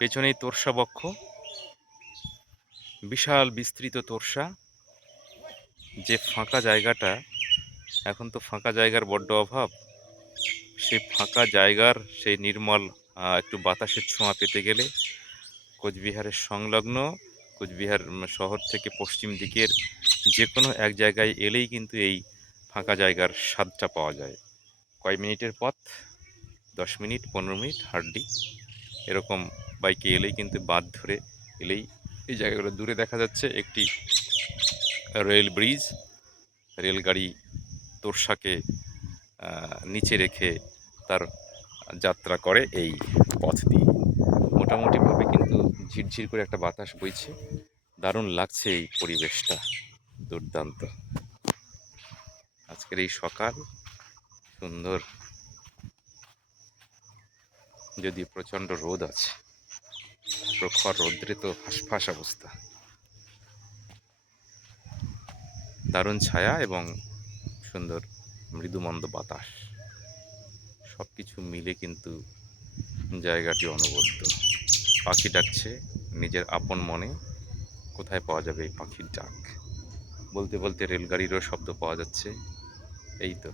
পেছনেই তোরসা বক্ষ। বিশাল বিস্তৃত তোরসা। যে ফাঁকা জায়গাটা, এখন তো ফাঁকা জায়গার বড্ড অভাব। সেই ফাঁকা জায়গার সেই নির্মল একটু বাতাসের ছোঁয়া পেতে গেলে কোচবিহারের সংলগ্ন, কোচবিহার শহর থেকে পশ্চিম দিকের যে কোনো এক জায়গায় এলেই কিন্তু এই ফাঁকা জায়গার স্বাদটা পাওয়া যায়। কয় মিনিটের পথ? দশ মিনিট, পনেরো মিনিট হার্ডলি এরকম বাইকে এলেই কিন্তু বাদ ধরে এলেই এই জায়গাগুলো দূরে দেখা যাচ্ছে। একটি রেল ব্রিজ, রেলগাড়ি তোরসাকে নিচে রেখে তার যাত্রা করে এই পথ দিয়ে। মোটামুটিভাবে কিন্তু ঝিরঝির করে একটা বাতাস বইছে। দারুণ লাগছে এই পরিবেশটা। দুর্দান্ত। আজকের এই সকাল সুন্দর। যদি প্রচণ্ড রোদ আছে। প্রখর রৌদ্রে তো হাঁসফাঁস অবস্থা। দারুণ ছায়া এবং সুন্দর মৃদুমন্দ বাতাস। সব কিছু মিলে কিন্তু জায়গাটি অনবদ্য। পাখি ডাকছে, নিজের আপন মনে কোথায় পাওয়া যাবে এই পাখির ডাক? বলতে বলতে রেলগাড়িরও শব্দ পাওয়া যাচ্ছে। এই তো।